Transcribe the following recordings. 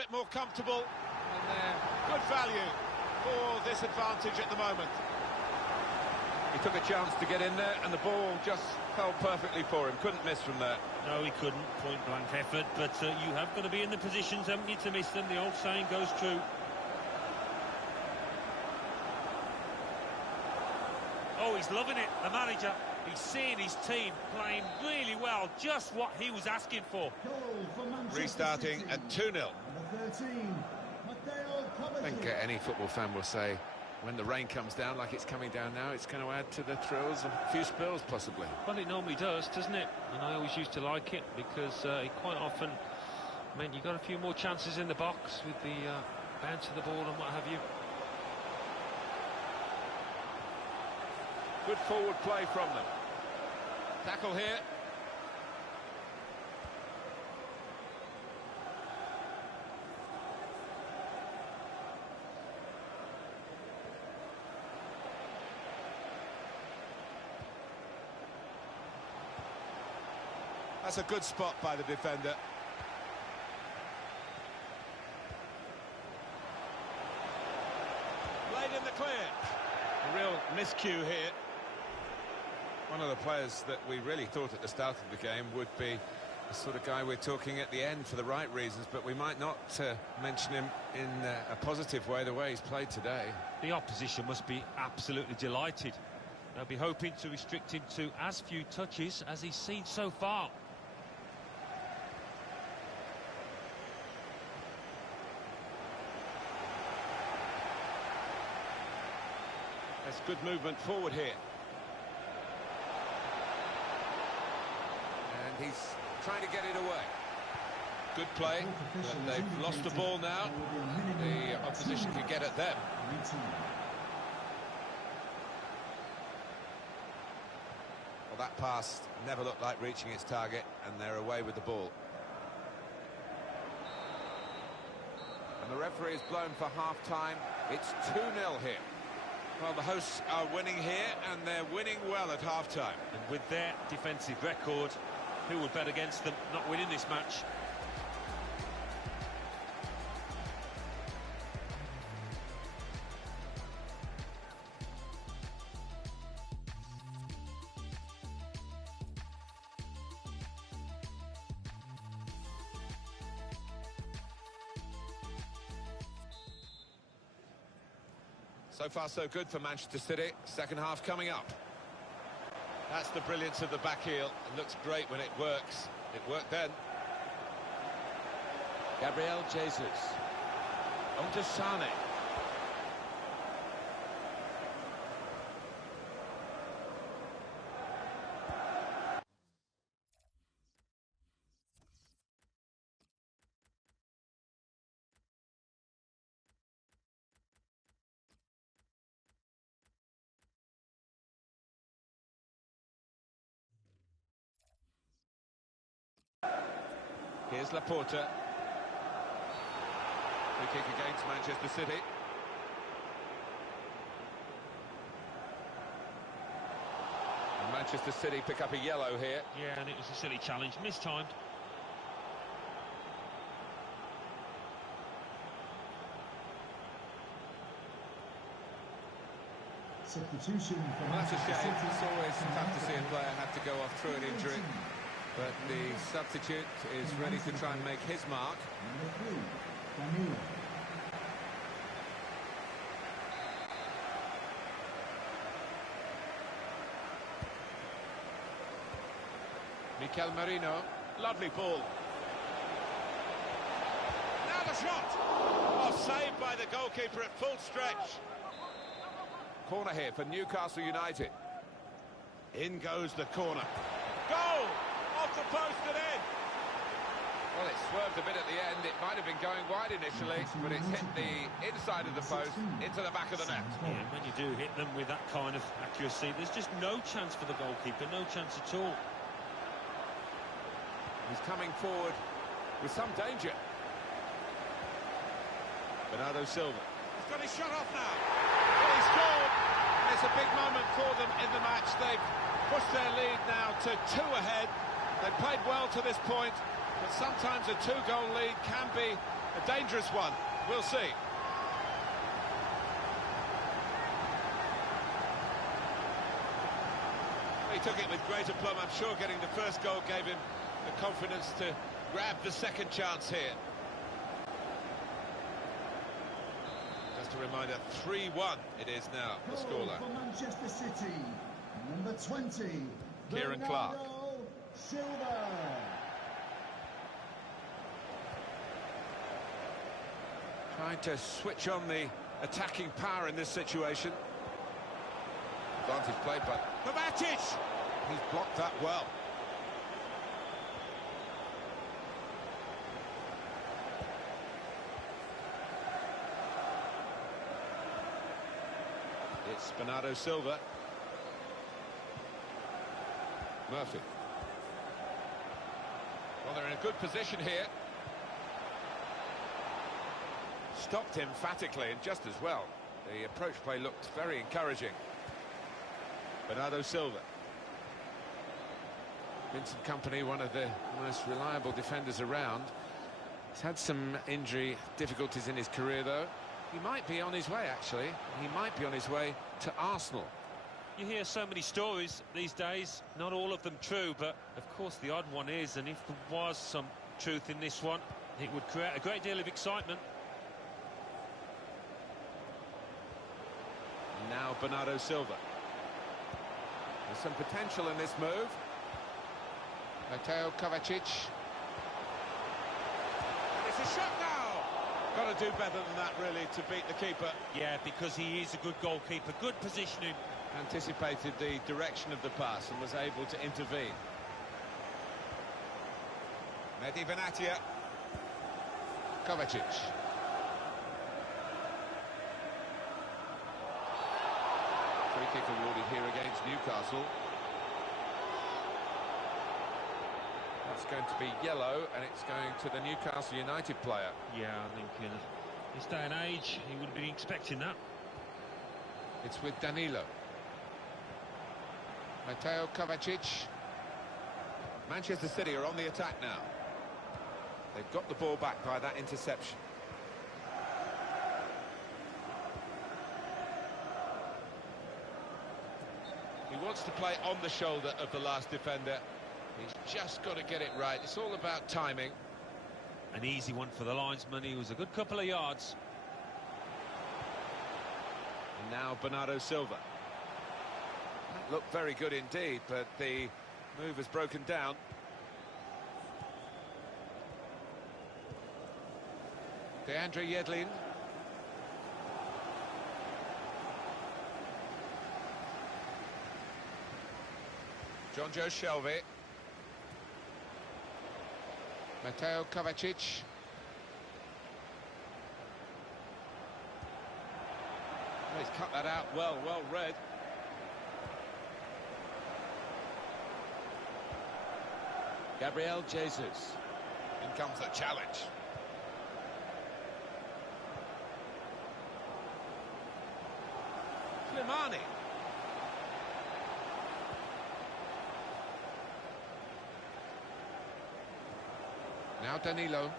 bit more comfortable, and they're good value for this advantage at the moment. He took a chance to get in there, and the ball just fell perfectly for him. Couldn't miss from there. No, he couldn't. Point-blank effort, but you have got to be in the positions, haven't you, to miss them? The old saying goes true. Oh, he's loving it, the manager. He's seeing his team playing really well, just what he was asking for. Restarting at 2-0. I think any football fan will say, when the rain comes down like it's coming down now, it's going to add to the thrills of a few spills, possibly. Well, it normally does, doesn't it? And I always used to like it, because it quite often meant you got a few more chances in the box with the bounce of the ball and what have you. Good forward play from them. Tackle here. That's a good spot by the defender. Played in the clear. A real miscue here. One of the players that we really thought at the start of the game would be the sort of guy we're talking at the end for the right reasons, but we might not mention him in a positive way, the way he's played today. The opposition must be absolutely delighted. They'll be hoping to restrict him to as few touches as he's seen so far. That's good movement forward here. And he's trying to get it away. Good play, but they've lost the ball now. The opposition can get at them. Well, that pass never looked like reaching its target, and they're away with the ball. And the referee is blown for half-time. It's 2-0 here. Well, the hosts are winning here, and they're winning well at half-time. And with their defensive record, who would bet against them not winning this match? So far, so good for Manchester City. Second half coming up. That's the brilliance of the back heel. It looks great when it works. It worked then. Gabriel Jesus. On to Sane. Here's Laporta. Free kick against Manchester City. And Manchester City pick up a yellow here. Yeah, and it was a silly challenge, mistimed. Substitution. Well, that's a shame. It's always tough to see a player have to go off through an injury. But the substitute is ready to try and make his mark. Mikel Merino, lovely ball. Now the shot! Oh, saved by the goalkeeper at full stretch. Corner here for Newcastle United. In goes the corner. Goal! Off the post and in. Well, it swerved a bit at the end. It might have been going wide initially, but it's hit the inside of the post into the back of the net. Yeah, when you do hit them with that kind of accuracy, there's just no chance for the goalkeeper, no chance at all. He's coming forward with some danger. Bernardo Silva. He's got his shot off now. Well, he scored. And it's a big moment for them in the match. They've pushed their lead now to 2 ahead. They've played well to this point, but sometimes a 2-goal lead can be A dangerous one. We'll see. He took it with great aplomb. I'm sure getting the first goal gave him the confidence to grab the second chance here. Just a reminder, 3-1 it is now, the scoreline. For Manchester City, number 20, Kieran Clark. Silva. Trying to switch on the attacking power in this situation. Advantage played by Kovacic. He's blocked that well. It's Bernardo Silva. Murphy. Well, they're in a good position here. Stopped emphatically and just as well. The approach play looked very encouraging. Bernardo Silva. Vincent Kompany, one of the most reliable defenders around. He's had some injury difficulties in his career, though. He might be on his way, actually. He might be on his way to Arsenal. You hear so many stories these days, not all of them true, but of course the odd one is, and if there was some truth in this one, it would create a great deal of excitement. Now Bernardo Silva. There's some potential in this move. Mateo Kovacic. And it's a shot now! Got to do better than that, really, to beat the keeper. Yeah, because he is a good goalkeeper, good positioning. Anticipated the direction of the pass and was able to intervene. Mehdi Benatia. Kovacic. Free kick awarded here against Newcastle. That's going to be yellow, and it's going to the Newcastle United player. Yeah, I think in this day and age, he would be expecting that. It's with Danilo. Mateo Kovacic. Manchester City are on the attack now. They've got the ball back by that interception. He wants to play on the shoulder of the last defender. He's just got to get it right. It's all about timing. An easy one for the linesman. He was a good couple of yards. And now Bernardo Silva. That looked very good indeed, but the move has broken down. DeAndre Yedlin. John Joe Shelby. Mateo Kovacic. He's cut that out well read. Gabriel Jesus. In comes the challenge. Slimani. Now Danilo.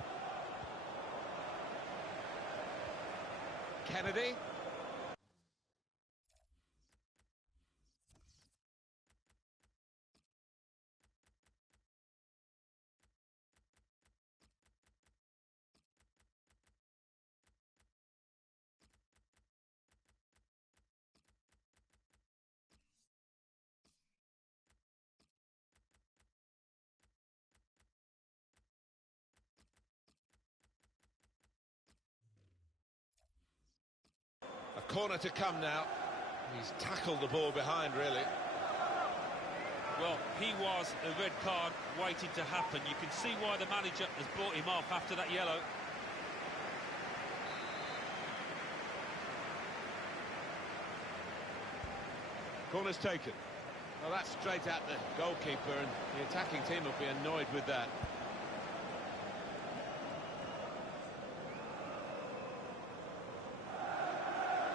Kennedy. Corner to come now. He's tackled the ball behind, really. Well, he was a red card waiting to happen. You can see why the manager has brought him off after that yellow. Corner's taken. Well, that's straight at the goalkeeper, and the attacking team will be annoyed with that.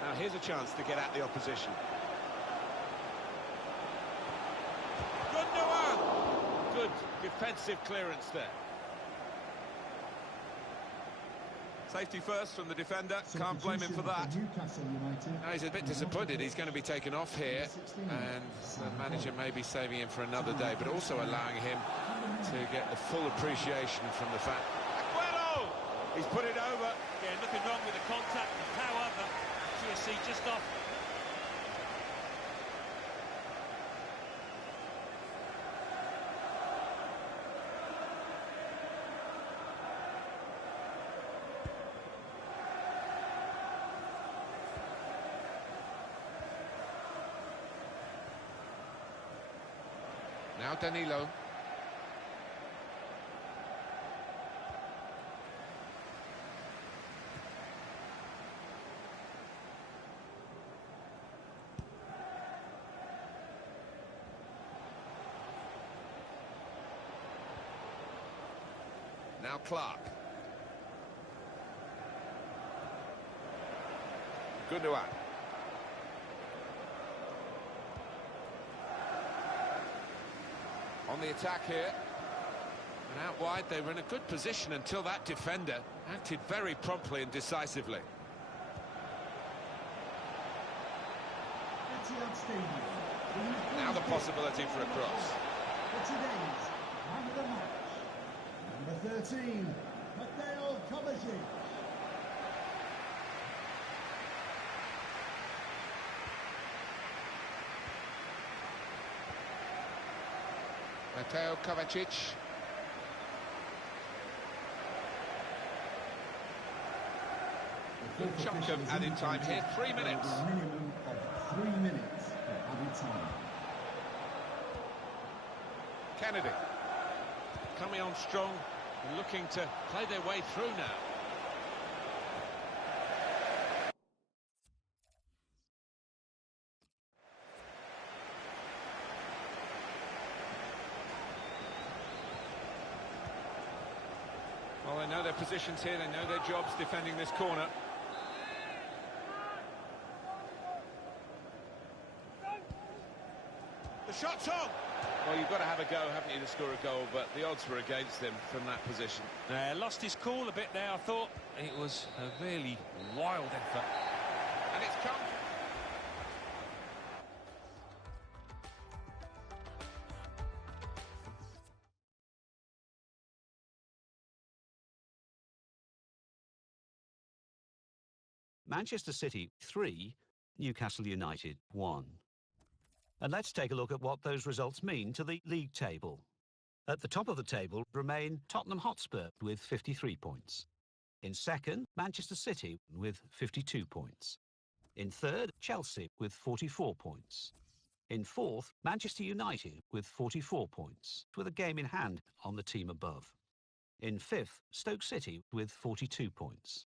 Now here's a chance to get at the opposition. Gundogan! Good defensive clearance there. Safety first from the defender. Can't blame him for that. Newcastle United. No, he's a bit disappointed. He's going to be taken off here, and the manager may be saving him for another day, but also allowing him to get the full appreciation from the fact. Aguero! He's put it over. Yeah, nothing wrong with the contact and power, but accuracy just off. Now Danilo. Now Clark. Gundogan. On the attack here. And out wide, they were in a good position until that defender acted very promptly and decisively. Etihad Stadium. Now the possibility for a cross. For today's man of the match, number 13, Mateo Kovacic. Mateo Kovacic. Good chunk of added time here, 3 minutes. A minimum of 3 minutes of added time. Kennedy. Coming on strong, looking to play their way through now. Well, they know their positions here, they know their jobs defending this corner. The shot's on! Well, you've got to have a go, haven't you, to score a goal, but the odds were against him from that position. Lost his cool a bit there, I thought. It was a really wild effort. And it's come. Manchester City 3, Newcastle United 1. And let's take a look at what those results mean to the league table. At the top of the table remain Tottenham Hotspur with 53 points. In second, Manchester City with 52 points. In third, Chelsea with 44 points. In fourth, Manchester United with 44 points, with a game in hand on the team above. In fifth, Stoke City with 42 points.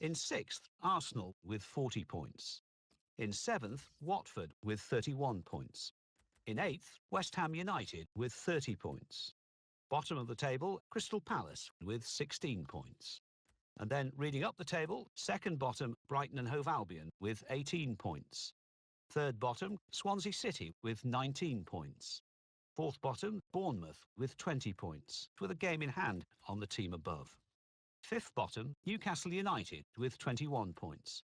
In sixth, Arsenal with 40 points. In seventh, Watford with 31 points. In eighth, West Ham United with 30 points. Bottom of the table, Crystal Palace with 16 points. And then reading up the table, second bottom, Brighton and Hove Albion with 18 points. Third bottom, Swansea City with 19 points. Fourth bottom, Bournemouth with 20 points, with a game in hand on the team above. Fifth bottom, Newcastle United with 21 points.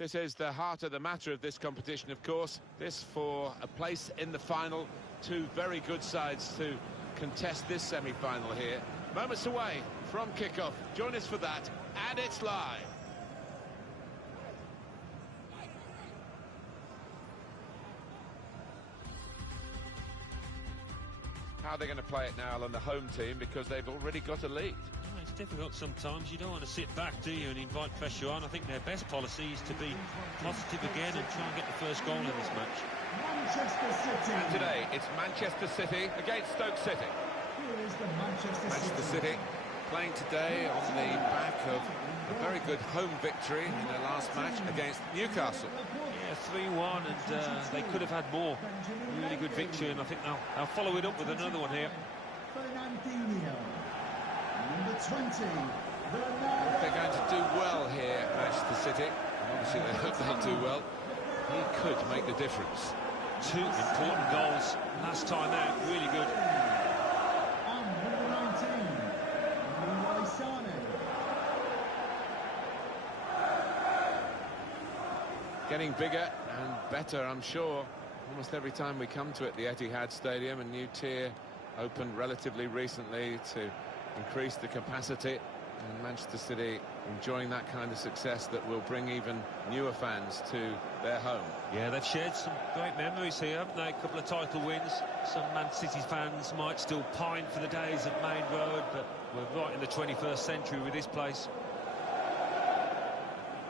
This is the heart of the matter of this competition, of course. This for a place in the final. Two very good sides to contest this semi-final here. Moments away from kickoff. Join us for that, and it's live. How are they going to play it now, Alan, the home team, because they've already got a lead? It's difficult sometimes. You don't want to sit back, do you, and invite pressure on. I think their best policy is to be positive again and try and get the first goal in this match. Manchester City. And today, it's Manchester City against Stoke City. Here is the Manchester City playing today on the back of a very good home victory in their last match against Newcastle. Yeah, 3-1, and they could have had more. Really good victory, and I think they'll follow it up with another one here. Fernandinho. Number 20. They're going to do well here, Manchester City. And obviously, they hope they'll do well. He could make the difference. Two important goals last time out. Really good. And number 19. Leroy Sané. Getting bigger and better, I'm sure. Almost every time we come to it, the Etihad Stadium, a new tier opened relatively recently to increase the capacity, and Manchester City enjoying that kind of success that will bring even newer fans to their home. Yeah, they've shared some great memories here, haven't they? A couple of title wins. Some Man City fans might still pine for the days at Main Road, but we're right in the 21st century with this place.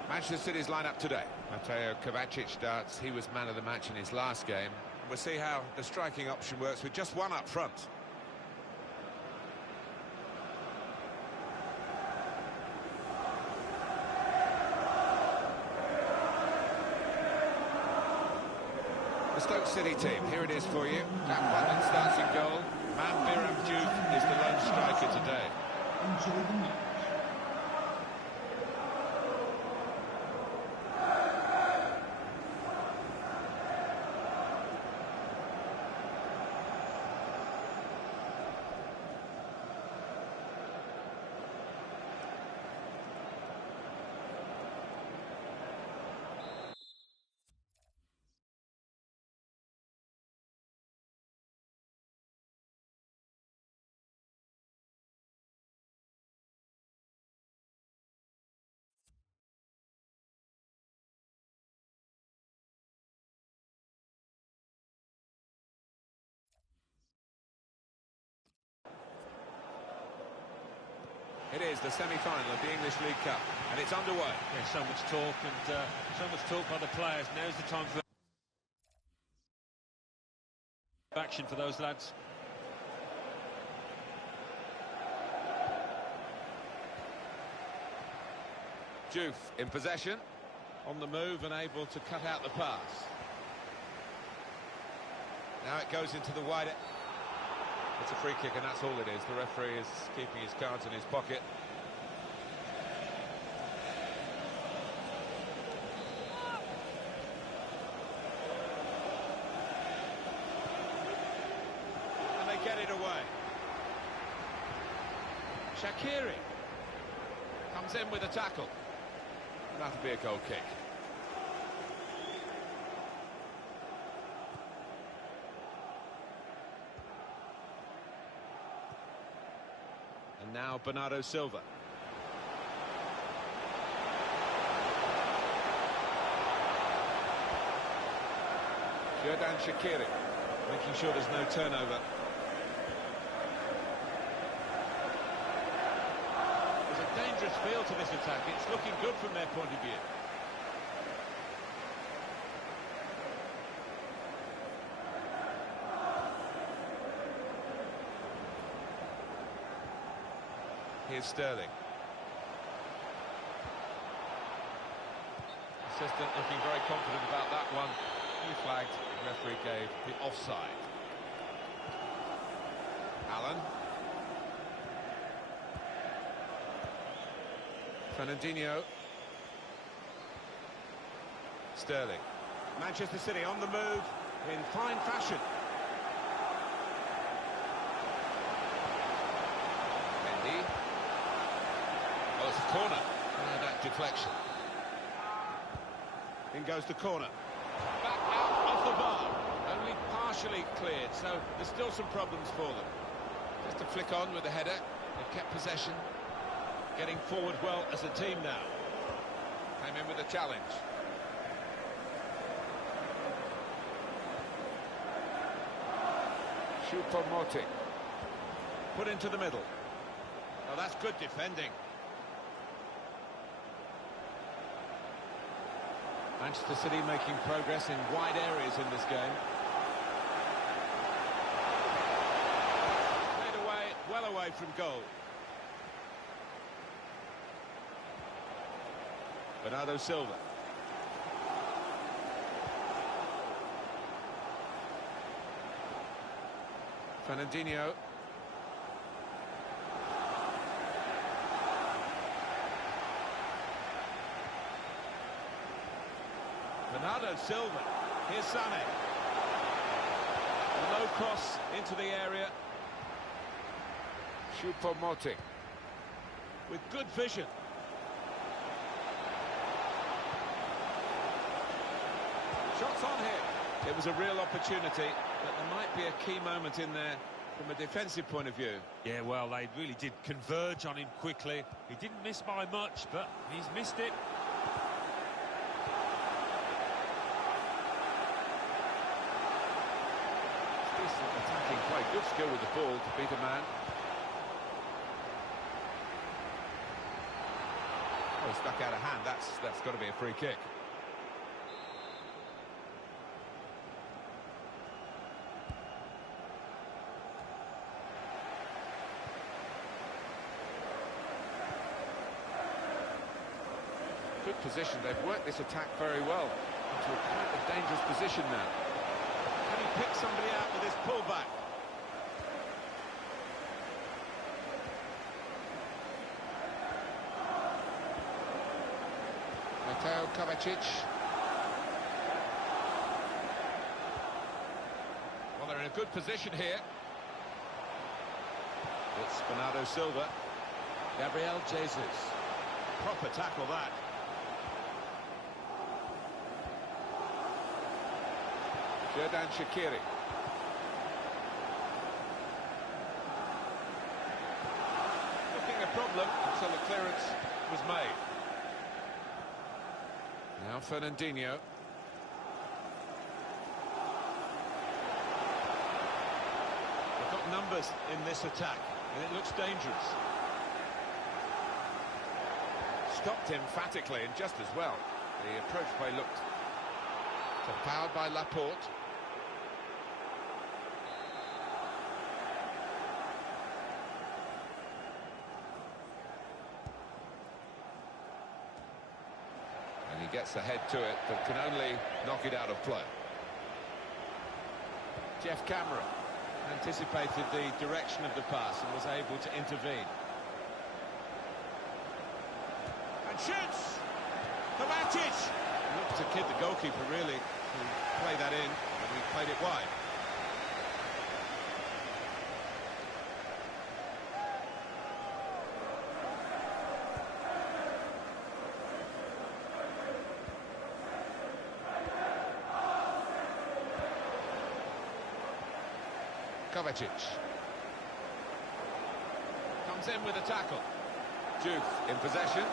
Manchester City's lineup today. Mateo Kovacic starts. He was man of the match in his last game. We'll see how the striking option works with just one up front. The Stoke City team, here it is for you. Jack Butland starts in goal. Biram Diouf is the lone striker today. Enjoy the match. It is the semi-final of the English League Cup, and it's underway. Yeah, so much talk, and so much talk by the players. Now's the time for action for those lads. Diouf in possession, on the move and able to cut out the pass. Now it goes into the wider. It's a free kick, and that's all it is. The referee is keeping his cards in his pocket. And they get it away. Shaqiri comes in with a tackle. That'll be a goal kick. And now Bernardo Silva. Xherdan Shaqiri, making sure there's no turnover. There's a dangerous feel to this attack. It's looking good from their point of view. Here's Sterling. Assistant looking very confident about that one. He flagged, the referee gave the offside. Allen. Fernandinho. Sterling. Manchester City on the move in fine fashion. Mendy. Well, it's a corner. That deflection. In goes the corner. Back out off the bar. Only partially cleared, so there's still some problems for them. Just to flick on with the header. They've kept possession. Getting forward well as a team now. Came in with a challenge. Choupo-Moting. Put into the middle. Oh, that's good defending. Manchester City making progress in wide areas in this game. Played away, well away from goal. Bernardo Silva. Fernandinho. Bernardo Silva. Here's Sané. A low cross into the area. Choupo-Moting. With good vision. Shots on here. It was a real opportunity, but there might be a key moment in there from a defensive point of view. Yeah, well, they really did converge on him quickly. He didn't miss by much, but he's missed it. Decent attacking play, good skill with the ball to beat a man. Oh, stuck out of hand. That's got to be a free kick. Good position. They've worked this attack very well into a quite a dangerous position now. Can he pick somebody out with his pullback? Mateo Kovacic. Well, they're in a good position here. It's Bernardo Silva. Gabriel Jesus. Proper tackle, that. Xherdan Shaqiri. Looking a problem until the clearance was made. Now Fernandinho. They've got numbers in this attack, and it looks dangerous. Stopped emphatically and just as well. The approach play looked fouled by Laporte. And he gets ahead to it, but can only knock it out of play. Jeff Cameron anticipated the direction of the pass and was able to intervene. And shoots! Kovacic! Looked to kid the goalkeeper, really, to play that in, and he played it wide. Kovacic. Comes in with a tackle. Juve in possession.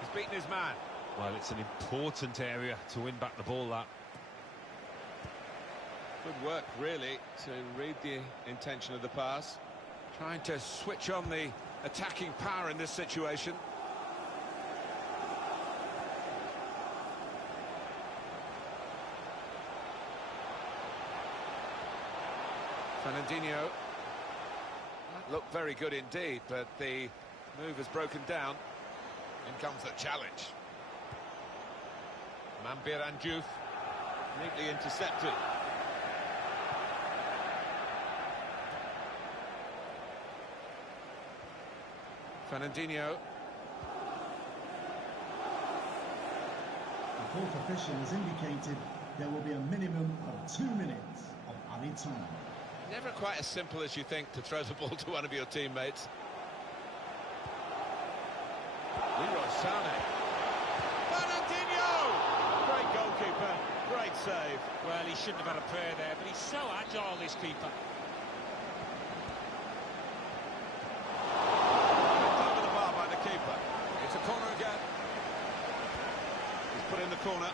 He's beaten his man. Well, it's an important area to win back the ball, that. Good work, really, to read the intention of the pass. Trying to switch on the attacking power in this situation. Fernandinho. That looked very good indeed, but the move has broken down. In comes the challenge. Mambir and Diouf neatly intercepted. Fernandinho. The fourth official has indicated there will be a minimum of 2 minutes of added time. Never quite as simple as you think to throw the ball to one of your teammates. Leroy Sané. Fernandinho! Great goalkeeper, great save. Well, he shouldn't have had a prayer there, but he's so agile, this keeper. Knocked over the bar by the keeper. It's a corner again. He's put in the corner.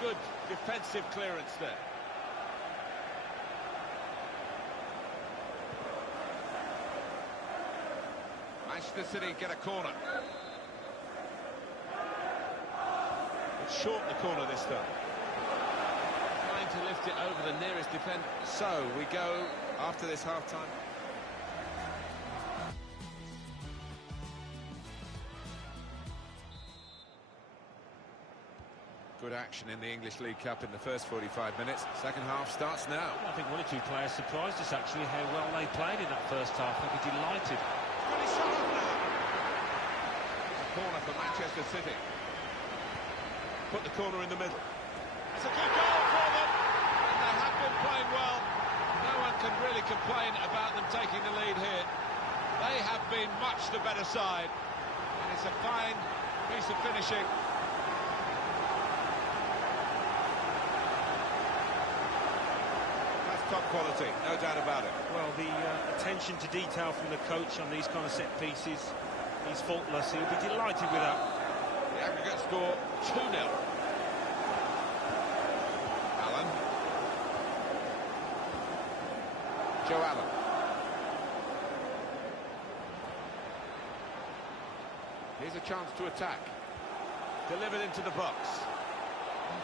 Good defensive clearance there. Manchester City get a corner. It's short the corner this time. Trying to lift it over the nearest defender. So we go after this half-time. Good action in the English League Cup in the first 45 minutes. Second half starts now. I think one or two players surprised us, actually, how well they played in that first half. I'd be delighted. Really shot off now. It's a corner for Manchester City. Put the corner in the middle. It's a good goal for them. And they have been playing well. No one can really complain about them taking the lead here. They have been much the better side. And it's a fine piece of finishing. That's top quality, no doubt about it. Well, the attention to detail from the coach on these kind of set pieces, he's faultless. He'll be delighted with that. The aggregate score 2-0. Allen. Joe Allen. Here's a chance to attack. Delivered into the box.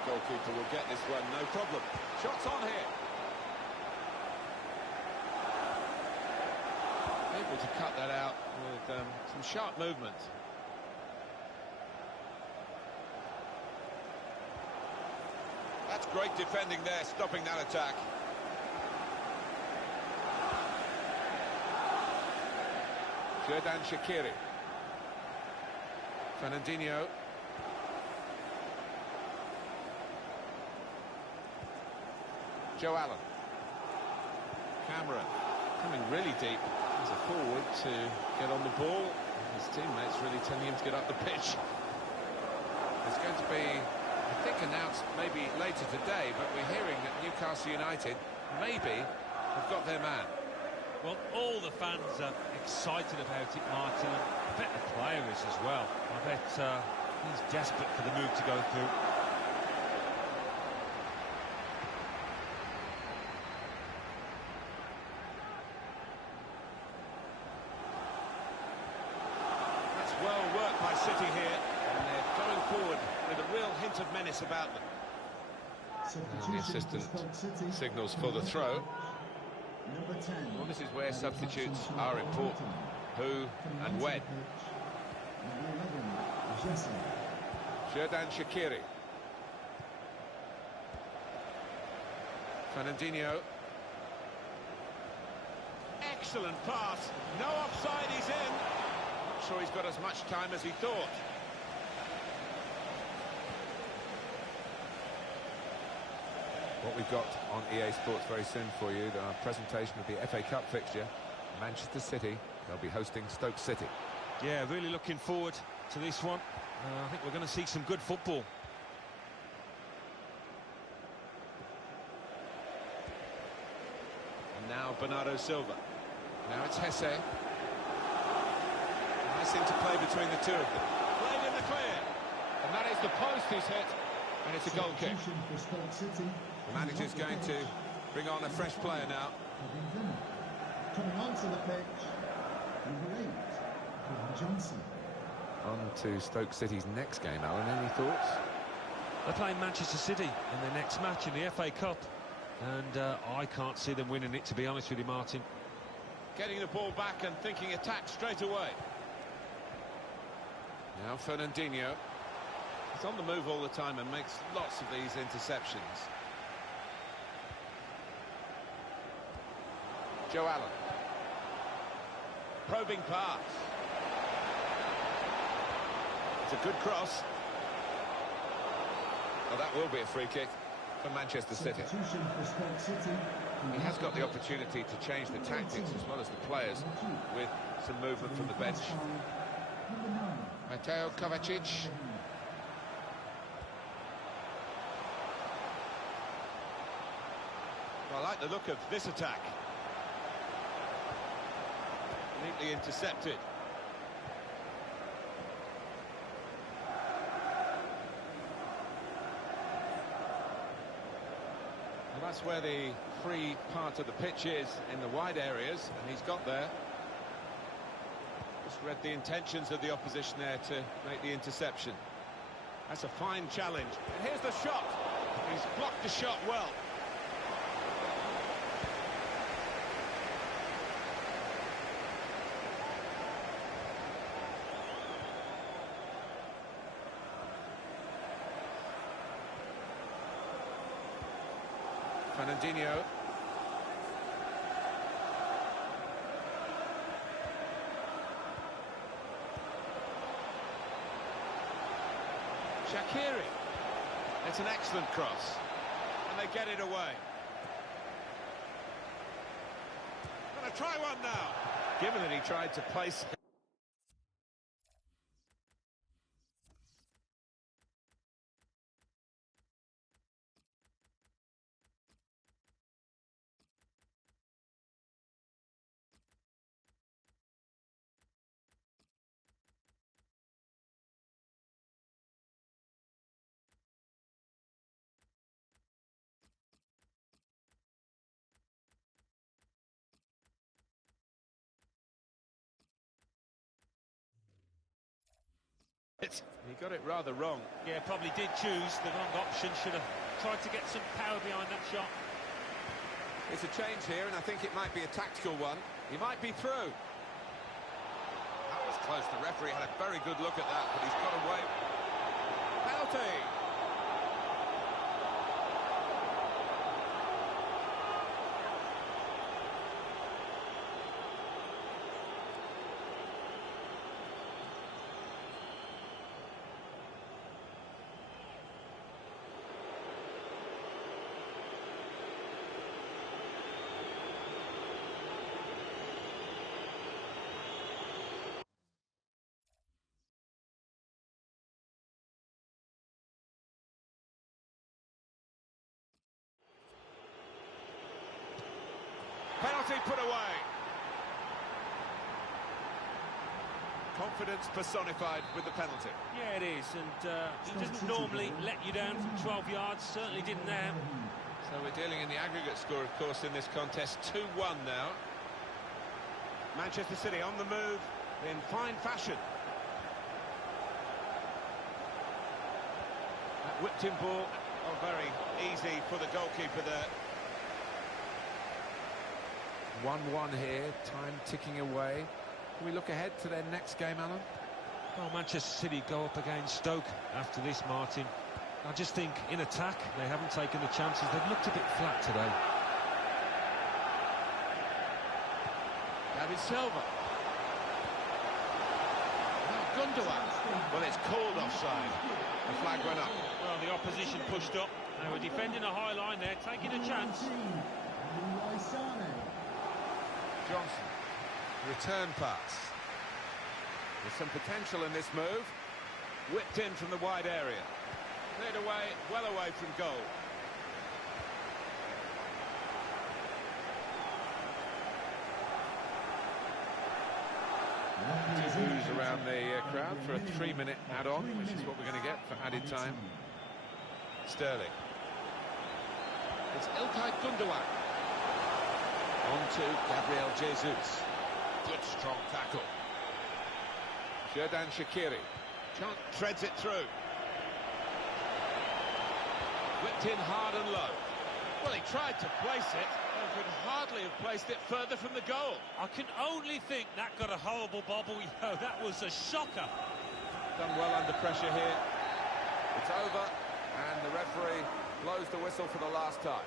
The goalkeeper will get this one, no problem. Shots on here. Able to cut that out with some sharp movement. That's great defending there, stopping that attack. Xherdan Shaqiri. Fernandinho. Joe Allen. Cameron. Coming really deep as a forward to get on the ball. His teammates really telling him to get up the pitch. It's going to be, I think, announced maybe later today, but we're hearing that Newcastle United maybe have got their man. Well, all the fans are excited about it, Martin. I bet the player is as well. I bet he's desperate for the move to go through. That's well worked by City here, and they're going forward with a real hint of menace about them. And the assistant signals for the throw. Number 10. Well, this is where substitutes are important. Who and when. Number 11, Xherdan Shaqiri. Fernandinho. Excellent pass. No offside, he's in. Not sure he's got as much time as he thought. What we've got on EA Sports very soon for you, our presentation of the FA Cup fixture. Manchester City, they'll be hosting Stoke City. Yeah, really looking forward to this one. I think we're going to see some good football. And now Bernardo Silva. Now it's Hesse. Nice interplay between the two of them. Played in the clear. And that is the post he's hit. And it's a goal kick. substitution for Stoke City. The manager's going to bring on a fresh player now. Coming onto the pitch, number 8, Glenn Johnson. On to Stoke City's next game, Alan. Any thoughts? They're playing Manchester City in their next match in the FA Cup. And I can't see them winning it, to be honest with you, Martin. Getting the ball back and thinking attack straight away. Now Fernandinho. He's on the move all the time and makes lots of these interceptions. Joe Allen. Probing pass. It's a good cross. Well, that will be a free kick for Manchester City. Substitution for Stoke City. He has got the opportunity to change the tactics as well as the players with some movement from the bench. Number 9. Mateo Kovacic. I like the look of this attack. Neatly intercepted. Well, that's where the free part of the pitch is, in the wide areas, and he's got there. Just read the intentions of the opposition there to make the interception. That's a fine challenge. And here's the shot. He's blocked the shot well. Fernandinho. Shaqiri. It's an excellent cross. And they get it away. Gonna try one now. Given that he tried to place... He got it rather wrong. Yeah, probably did choose the wrong option. Should have tried to get some power behind that shot. It's a change here, and I think it might be a tactical one. He might be through. That was close. The referee had a very good look at that, but he's got away. Penalty! Penalty put away. Confidence personified with the penalty. Yeah, it is, and he doesn't normally let you down from 12 yards, certainly didn't there. So we're dealing in the aggregate score, of course, in this contest. 2-1 now. Manchester City on the move in fine fashion. That whipped-in ball, oh, very easy for the goalkeeper there. 1-1 here, time ticking away. Can we look ahead to their next game, Alan? Well, Manchester City go up against Stoke after this, Martin. I just think in attack they haven't taken the chances. They've looked a bit flat today. David Silva. Now Gundogan. Well, it's called offside. The flag went up. Well, the opposition pushed up. They were defending a high line there, taking a chance. Johnson. Return pass. There's some potential in this move. Whipped in from the wide area. Cleared away, well away from goal. Two boos around the crowd for a 3-minute add-on, which is what we're going to get for added time. Sterling. It's İlkay Gundogan. On to Gabriel Jesus. Good strong tackle. Xherdan Shaqiri. Chant treads it through. Whipped in hard and low. Well, he tried to place it, but could hardly have placed it further from the goal. I can only think that got a horrible bobble. Yo, that was a shocker. Done well under pressure here. It's over, and the referee blows the whistle for the last time.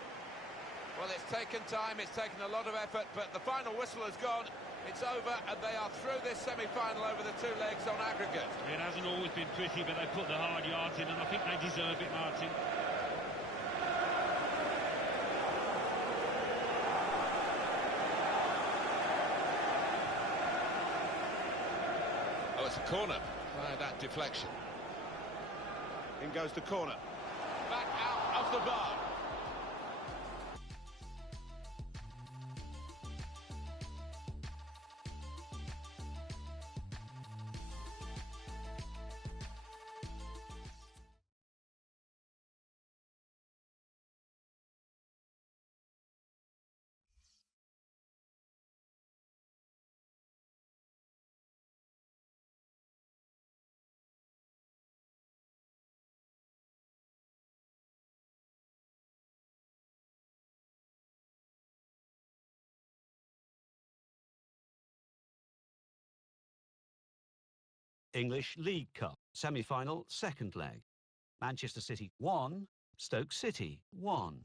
Well, it's taken time, it's taken a lot of effort, but the final whistle has gone. It's over, and they are through this semi-final over the two legs on aggregate. It hasn't always been pretty, but they put the hard yards in, and I think they deserve it, Martin. Oh, it's a corner by that deflection. In goes the corner. Back out of the bar. English League Cup, semi-final, second leg. Manchester City 1, Stoke City 1.